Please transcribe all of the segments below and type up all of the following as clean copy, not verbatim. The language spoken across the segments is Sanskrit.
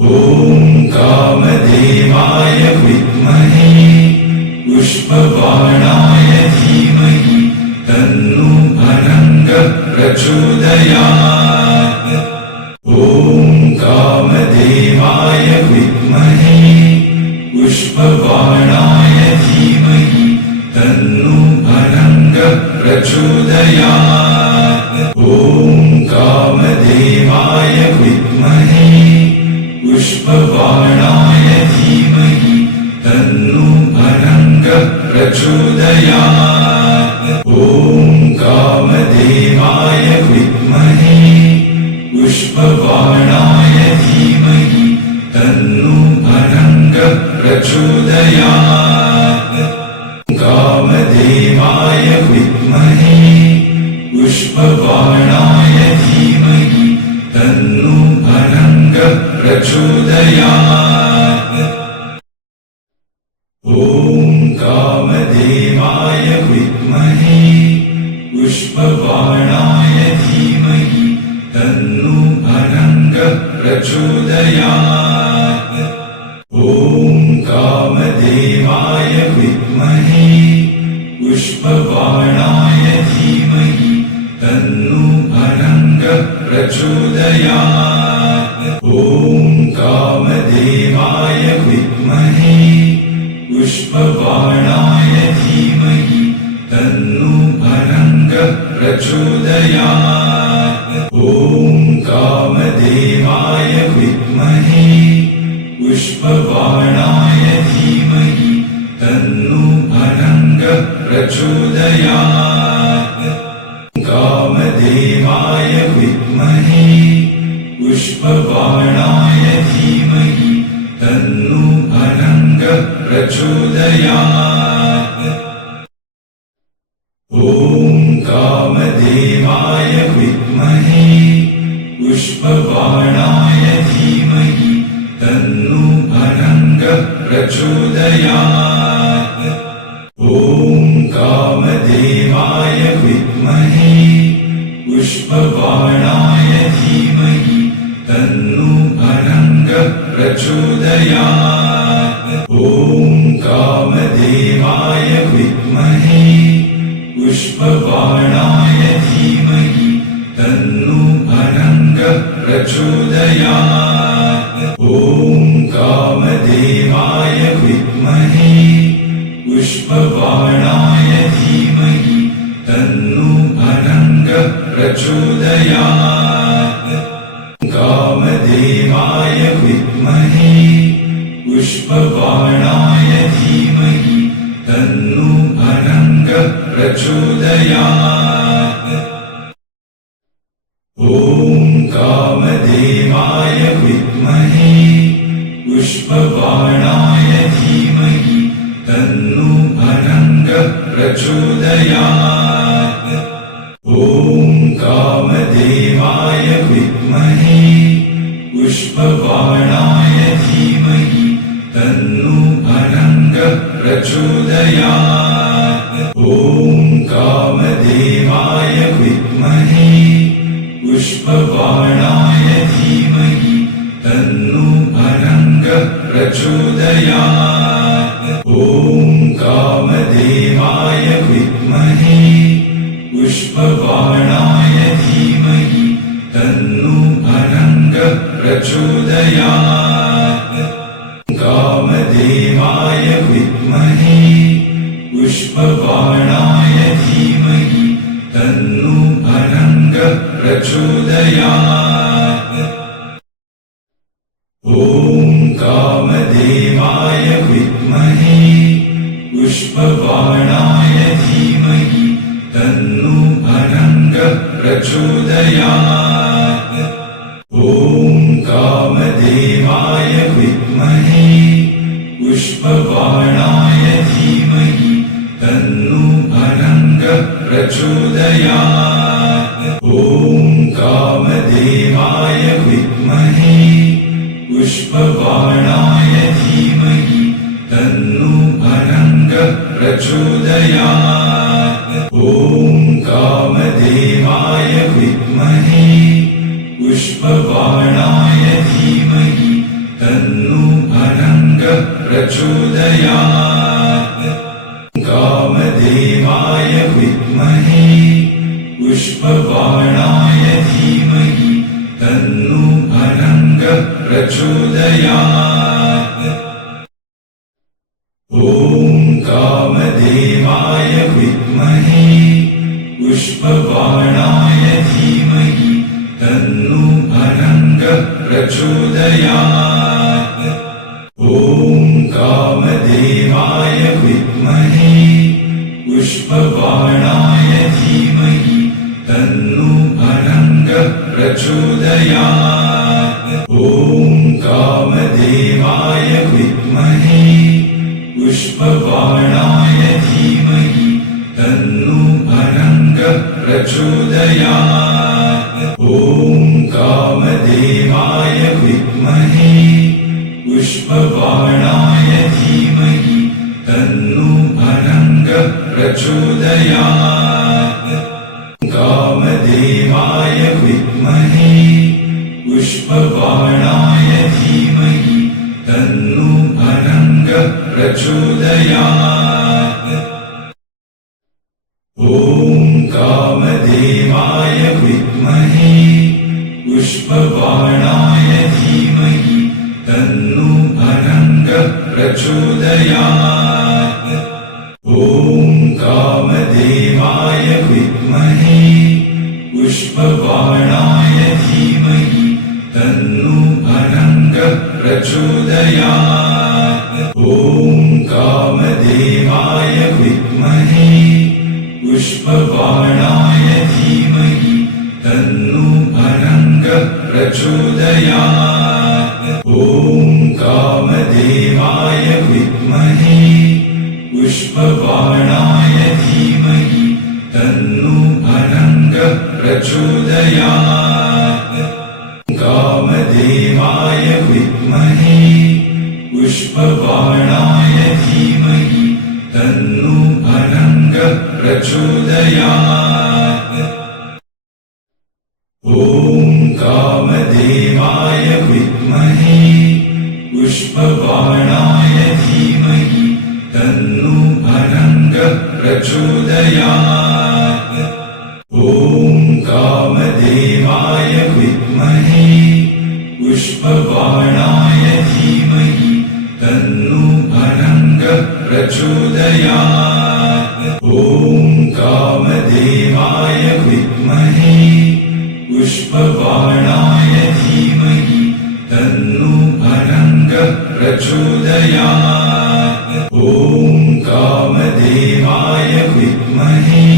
ॐ कामदेवाय विद्महे पुष्पबाणाय धीमहि तन्नो अनङ्गः प्रचोदयात्। ॐ कामदेवाय विद्महे पुष्पबाणाय धीमहि तन्नो अनङ्गः प्रचोदयात्। ॐ कामदेवाय विद्महे पुष्पबाणाय धीमहि तन्नो अनङ्गः प्रचोदयात्। ॐ कामदेवाय विद्महे पुष्पबाणाय धीमहि तन्नो अनङ्गः प्रचोदयात्। कामदेवाय विद्महे पुष्पबाणाय धीमहि तन्नो अनङ्गः प्रचोदयात्। ॐ कामदेवाय विद्महे पुष्पबाणाय धीमहि तन्नो अनङ्गः प्रचोदयात्। ॐ कामदेवाय विद्महे पुष्पबाणाय धीमहि तन्नो अनङ्गः प्रचोदयात्। ॐ कामदेवाय विद्महे पुष्पबाणाय धीमहि तन्नो अनङ्गः प्रचोदयात्। ॐ कामदेवाय विद्महे पुष्पबाणाय धीमहि तन्नो अनङ्गः प्रचोदयात्। कामदेवाय विद्महे पुष्पबाणाय धीमहि तन्नो अनङ्गः प्रचोदयात्। ॐ कामदेवाय विद्महे पुष्पबाणाय धीमहि तन्नो अनङ्गः प्रचोदयात्। ॐ कामदेवाय विद्महे पुष्पबाणाय धीमहि तन्नो अनङ्गः प्रचोदयात्। ॐ कामदेवाय विद्महे पुष्पबाणाय धीमहि तन्नो अनङ्गः प्रचोदयात्। ॐ कामदेवाय विद्महे पुष्पबाणाय धीमहि तन्नो अनङ्गः प्रचोदयात्। कामदेवाय विद्महे पुष्पबाणाय धीमहि तन्नो अनङ्गः प्रचोदयात्। ॐ कामदेवाय विद्महे पुष्पबाणाय धीमहि तन्नो अनङ्गः प्रचोदयात्। ॐ कामदेवाय विद्महे पुष्पबाणाय धीमहि तन्नो अनङ्गः प्रचोदयात्। ॐ कामदेवाय विद्महे पुष्पबाणाय धीमहि तन्नो अनङ्गः प्रचोदयात्। ॐ कामदेवाय विद्महे पुष्पबाणाय धीमहि तन्नो अनङ्गः प्रचोदयात्। कामदेवाय विद्महे पुष्पबाणाय धीमहि तन्नो अनङ्गः प्रचोदयात्। ॐ कामदेवाय विद्महे पुष्पबाणाय धीमहि तन्नो अनङ्गः प्रचोदयात्। ॐ कामदेवाय विद्महे पुष्पबाणाय धीमहि तन्नो अनङ्गः प्रचोदयात्। ॐ कामदेवाय विद्महे पुष्पबाणाय धीमहि तन्नो अनङ्गः प्रचोदयात्। ॐ कामदेवाय विद्महे पुष्पबाणाय धीमहि प्रचोदयात् कामदेवाय विद्महे पुष्पबाणाय धीमहि तन्नो अनङ्गः प्रचोदयात् ॐ कामदेवाय विद्महे पुष्पबाणाय धीमहि तन्नो अनङ्गः प्रचोदयात् ॐ कामदेवाय विद्महे पुष्पबाणाय धीमहि तन्नो अनङ्गः प्रचोदयात् ॐ कामदेवाय विद्महे पुष्पबाणाय धीमहि तन्नो अनङ्गः प्रचोदयात् ॐ कामदेवाय विद्महे पुष्पबाणाय धीमहि तन्नो अनङ्गः प्रचोदयात् कामदेवाय विद्महे पुष्पबाणाय धीमहि तन्नो अनङ्गः प्रचोदयात् ॐ कामदेवाय विद्महे पुष्पबाणाय धीमहि तन्नो अनङ्गः प्रचोदयात् ॐ कामदेवाय विद्महे पुष्पबाणाय धीमहि तन्नो अनङ्गः प्रचोदयात् ॐ कामदेवाय विद्महे पुष्पबाणाय धीमहि तन्नो अनङ्गः प्रचोदयात् ॐ कामदेवाय विद्महे पुष्पबाणाय धीमहि तन्नो अनङ्गः प्रचोदयात् कामदेवाय विद्महे पुष्पबाणाय धीमहि तन्नो अनङ्गः प्रचोदयात् ॐ कामदेवाय विद्महे पुष्पबाणाय धीमहि तन्नो अनङ्गः प्रचोदयात् ॐ कामदेवाय विद्महे पुष्पबाणाय धीमहि तन्नो अनङ्गः प्रचोदयात् ॐ कामदेवाय विद्महे पुष्पबाणाय धीमहि तन्नो अनङ्गः प्रचोदयात् ॐ कामदेवाय विद्महे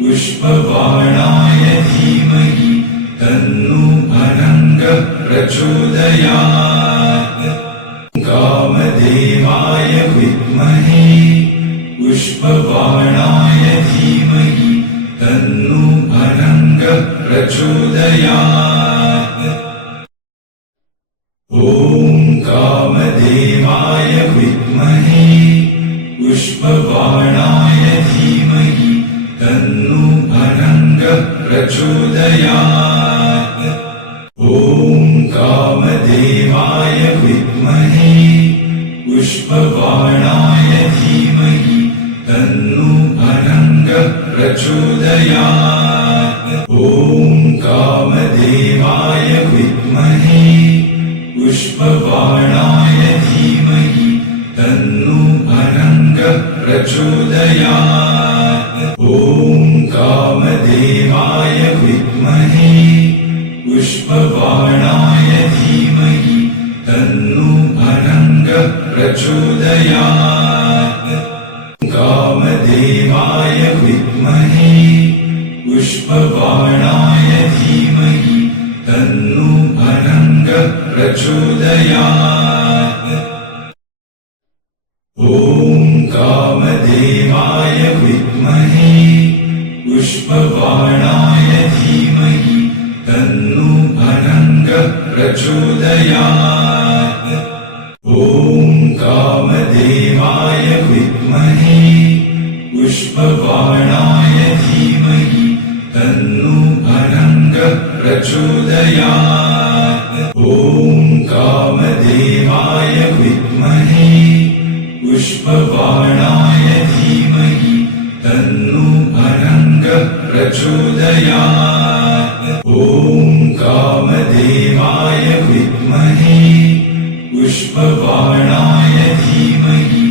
पुष्पबाणाय धीमहि तन्नो अनङ्गः प्रचोदयात् कामदेवाय विद्महे पुष्पबाणाय धीमहि तन्नो अनङ्गः प्रचोदयात् ॐ कामदेवाय विद्महे पुष्पबाणाय धीमहि तन्नो अनङ्गः प्रचोदयात् ॐ कामदेवाय विद्महे पुष्पबाणाय धीमहि तन्नो अनङ्गः प्रचोदयात् ॐ कामदेवाय विद्महे पुष्पबाणाय धीमहि तन्नो अनङ्गः प्रचोदयात् ॐ कामदेवाय विद्महे पुष्पबाणाय धीमहि तन्नो अनङ्गः प्रचोदयात् कामदेवाय विद्महे पुष्पबाणाय धीमहि तन्नो अनङ्गः प्रचोदयात् ॐ कामदेवाय विद्महे पुष्पबाणाय धीमहि तन्नो अनङ्गः प्रचोदयात् ॐ कामदेवाय विद्महे पुष्पबाणाय धीमहि तन्नो अनङ्गः प्रचोदयात् ॐ कामदेवाय विद्महे पुष्पबाणाय धीमहि तन्नो अनङ्गः प्रचोदयात् ॐ कामदेवाय विद्महे पुष्पबाणाय धीमहि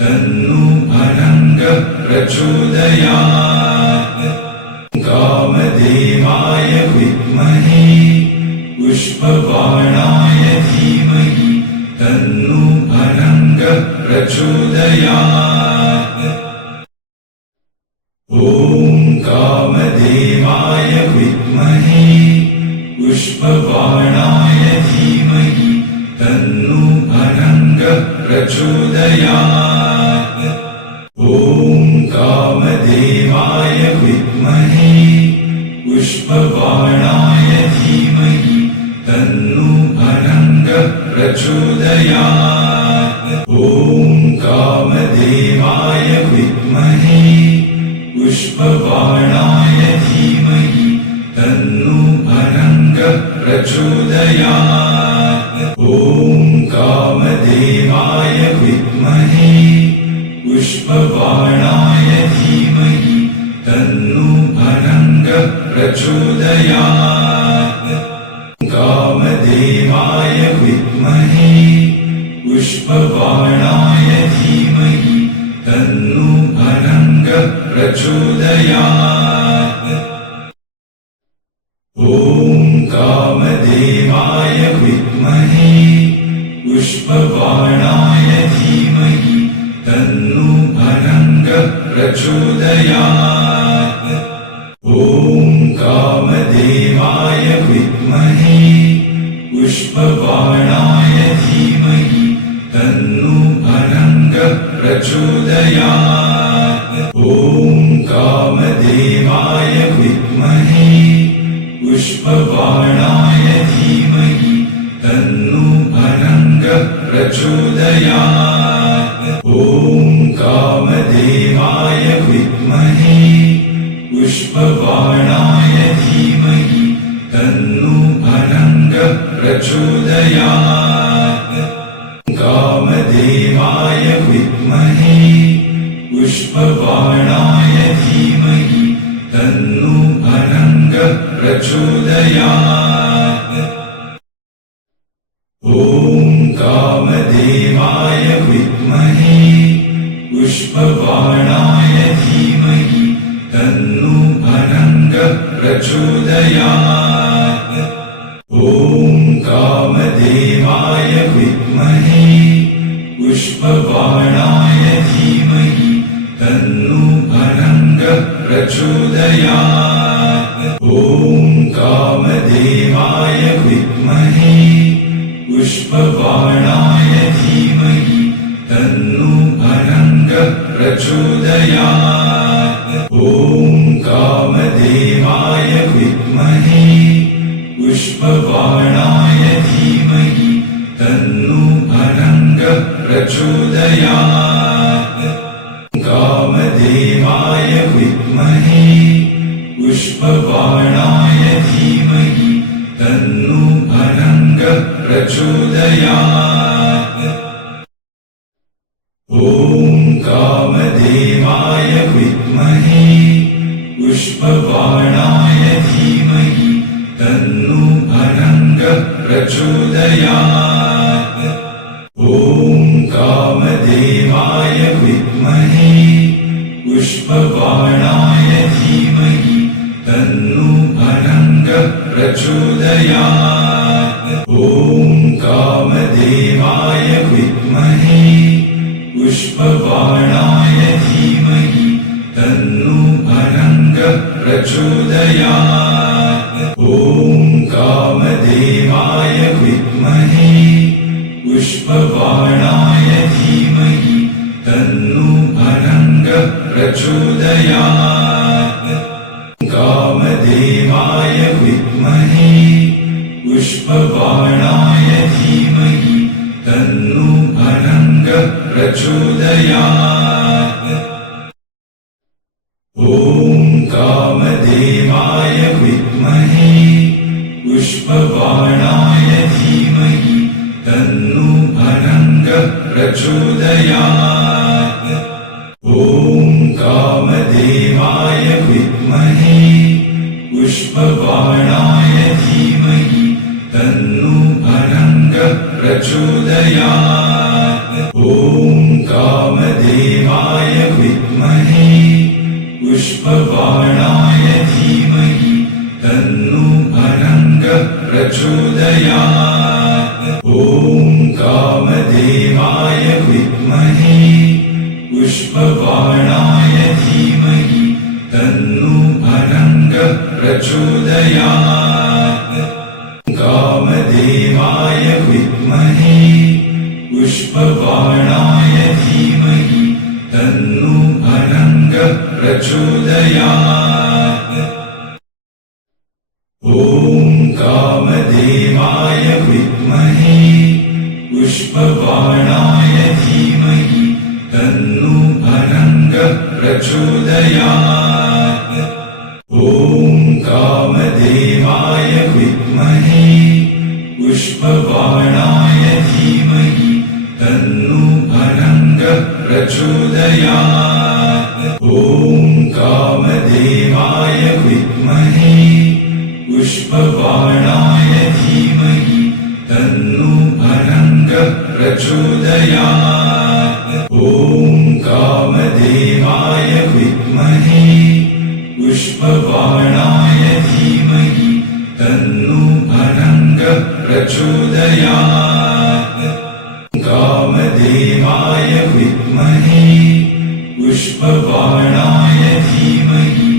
तन्नो अनङ्गः प्रचोदयात् कामदेवाय विद्महे पुष्पबाणाय धीमहि तन्नो अनङ्गः प्रचोदयात् ॐ कामदेवाय विद्महे पुष्पबाणाय धीमहि तन्नो अनङ्गः प्रचोदयात् ॐ कामदेवाय विद्महे पुष्पबाणाय धीमहि तन्नो अनङ्गः प्रचोदयात् ॐ कामदेवाय विद्महे पुष्पबाणाय धीमहि तन्नो अनङ्गः प्रचोदयात् ॐ कामदेवाय विद्महे पुष्पबाणाय धीमहि तन्नो अनङ्गः प्रचोदयात् कामदेवाय विद्महे पुष्पबाणाय धीमहि तन्नो अनङ्गः प्रचोदयात् ॐ कामदेवाय विद्महे पुष्पबाणाय धीमहि तन्नो अनङ्गः प्रचोदयात् ॐ कामदेवाय विद्महे पुष्पबाणाय धीमहि तन्नो अनङ्गः प्रचोदयात् ॐ कामदेवाय विद्महे पुष्पबाणाय धीमहि तन्नो अनङ्गः प्रचोदयात् ॐ कामदेवाय विद्महे पुष्पबाणाय धीमहि तन्नो अनङ्गः प्रचोदयात् कामदेवाय विद्महे पुष्पबाणाय धीमहि तन्नो अनङ्गः प्रचोदयात् ॐ कामदेवाय विद्महे पुष्पबाणाय धीमहि तन्नो अनङ्गः प्रचोदयात् ॐ कामदेवाय विद्महे पुष्पबाणाय धीमहि तन्नो अनङ्गः प्रचोदयात् ॐ कामदेवाय विद्महे पुष्पबाणाय धीमहि तन्नो अनङ्गः प्रचोदयात् ॐ कामदेवाय विद्महे पुष्पबाणाय धीमहि तन्नो अनङ्गः प्रचोदयात् कामदेवाय विद्महे पुष्पबाणाय धीमहि तन्नो अनङ्गः प्रचोदयात् ॐ कामदेवाय विद्महे पुष्पबाणाय धीमहि तन्नो अनङ्गः प्रचोदयात् ॐ कामदेवाय विद्महे पुष्पबाणाय धीमहि तन्नो अनङ्गः प्रचोदयात् ॐ कामदेवाय विद्महे पुष्पबाणाय धीमहि तन्नो अनङ्गः प्रचोदयात् ॐ कामदेवाय विद्महे पुष्पबाणाय धीमहि तन्नो अनङ्गः प्रचोदयात् कामदेवाय विद्महे पुष्पबाणाय धीमहि तन्नो अनङ्गः प्रचोदयात् ॐ कामदेवाय विद्महे पुष्पबाणाय प्रचोदयात्। ॐ कामदेवाय विद्महे पुष्पबाणाय धीमहि तन्नो अनङ्गः प्रचोदयात्। ॐ कामदेवाय विद्महे पुष्पबाणाय धीमहि तन्नो अनङ्गः प्रचोदयात्। ॐ कामदेवाय विद्महे पुष्पबाणाय धीमहि तन्नो अनङ्गः प्रचोदयात्। कामदेवाय विद्महे पुष्पबाणाय धीमहि तन्नो अनङ्गः प्रचोदयात्। ॐ कामदेवाय विद्महे पुष्पबाणाय धीमहि तन्नो अनङ्गः प्रचोदयात्। ॐ कामदेवाय विद्महे पुष्पबाणाय धीमहि तन्नो अनङ्गः प्रचोदयात्। ॐ कामदेवाय विद्महे पुष्पबाणाय धीमहि तन्नो अनङ्गः प्रचोदयात्। ॐ कामदेवाय विद्महे पुष्पबाणाय धीमहि तन्नो अनङ्गः प्रचोदयात्। कामदेवाय विद्महे पुष्पबाणाय धीमहि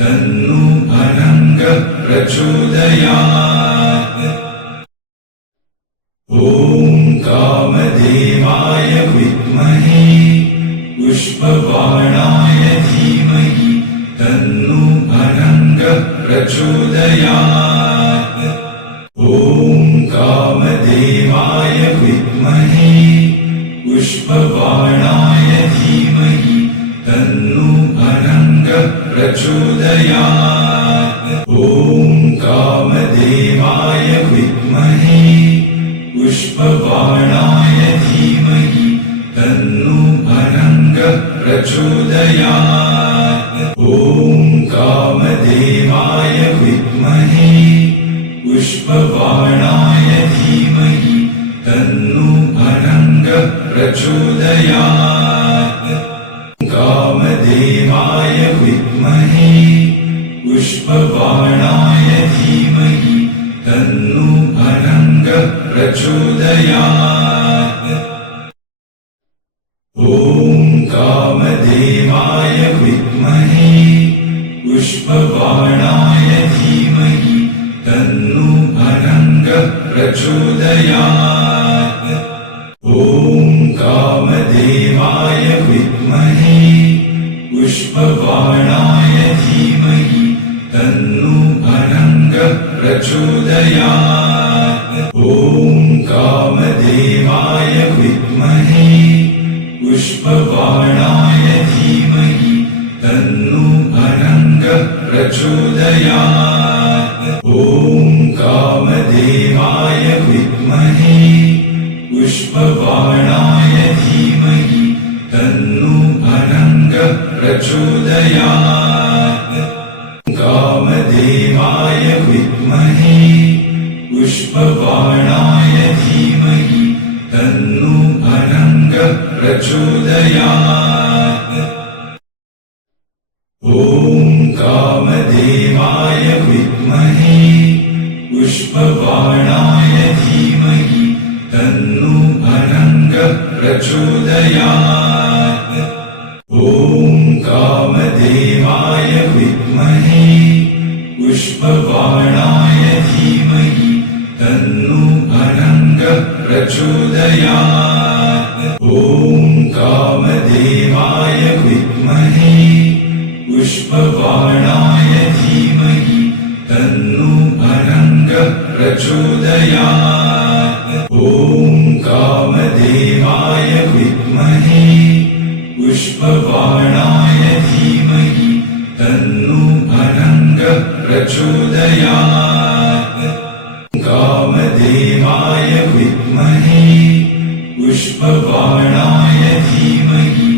तन्नो अनङ्गः प्रचोदयात्। ॐ कामदेवाय विद्महे पुष्पबाणाय धीमहि तन्नो अनङ्गः प्रचोदयात्। ॐ कामदेवाय विद्महे पुष्पबाणाय धीमहि तन्नो अनङ्गः प्रचोदयात्। ॐ कामदेवाय विद्महे पुष्पबाणाय धीमहि तन्नो अनङ्गः प्रचोदयात्। ॐ कामदेवाय विद्महे पुष्पबाणाय धीमहि तन्नो अनङ्गः प्रचोदयात्। कामदेवाय विद्महे पुष्पबाणाय धीमहि तन्नो अनङ्गः प्रचोदयात्। ॐ कामदेवाय विद्महे पुष्पबाणाय धीमहि तन्नो अनङ्गः प्रचोदयात्। ॐ कामदेवाय विद्महे पुष्पबाणाय धीमहि तन्नो अनङ्गः प्रचोदयात्। ॐ कामदेवाय विद्महे पुष्पबाणाय धीमहि तन्नो अनङ्गः प्रचोदयात्। ॐ कामदेवाय विद्महे पुष्पबाणाय धीमहि तन्नो अनङ्गः प्रचोदयात्। कामदेवाय विद्महे पुष्पबाणाय धीमहि तन्नो अनङ्गः प्रचोदयात्। ॐ कामदेवाय विद्महे पुष्पबाणाय धीमहि तन्नो अनङ्गः प्रचोदयात्। ॐ कामदेवाय विद्महे पुष्पबाणाय धीमहि तन्नो अनङ्गः प्रचोदयात्। ॐ कामदेवाय विद्महे पुष्पबाणाय धीमहि तन्नो अनङ्गः प्रचोदयात्। ॐ कामदेवाय विद्महे पुष्पबाणाय धीमहि तन्नो अनङ्गः प्रचोदयात्। कामदेवाय विद्महे पुष्पबाणाय धीमहि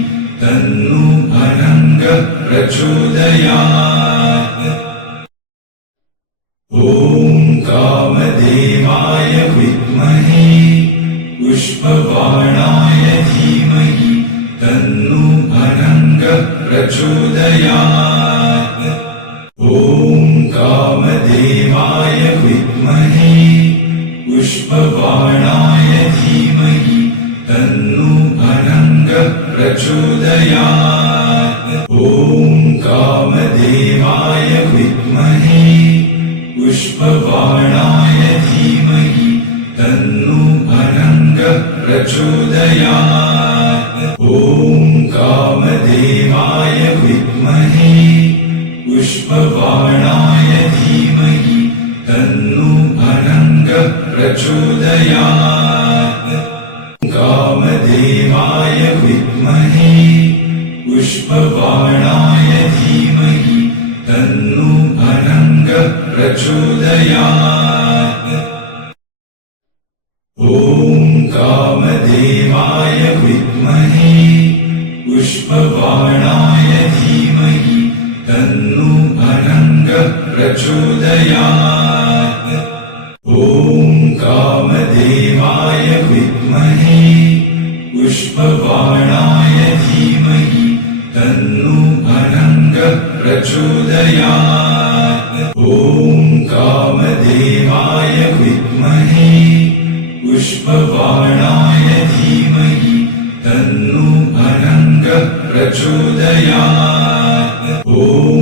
तन्नो अनङ्गः प्रचोदयात्। ॐ कामदेवाय विद्महे पुष्पबाणाय धीमहि तन्नो अनङ्गः प्रचोदयात्। ॐ कामदेवाय विद्महे पुष्पबाणाय धीमहि तन्नो अनङ्गः प्रचोदयात्। ॐ कामदेवाय विद्महे पुष्पबाणाय धीमहि तन्नो अनङ्गः प्रचोदयात्। ॐ कामदेवाय विद्महे पुष्पबाणाय धीमहि तन्नो अनङ्गः प्रचोदयात्। कामदेवाय विद्महे पुष्पबाणाय धीमहि तन्नो अनङ्गः प्रचोदयात्। ॐ कामदेवाय विद्महे पुष्पबाणाय धीमहि तन्नो अनङ्गः प्रचोदयात्। ॐ कामदेवाय विद्महे पुष्पबाणाय धीमहि तन्नो अनङ्गः प्रचोदयात्। ॐ कामदेवाय विद्महे पुष्पबाणाय धीमहि तन्नो अनङ्गः प्रचोदयात्।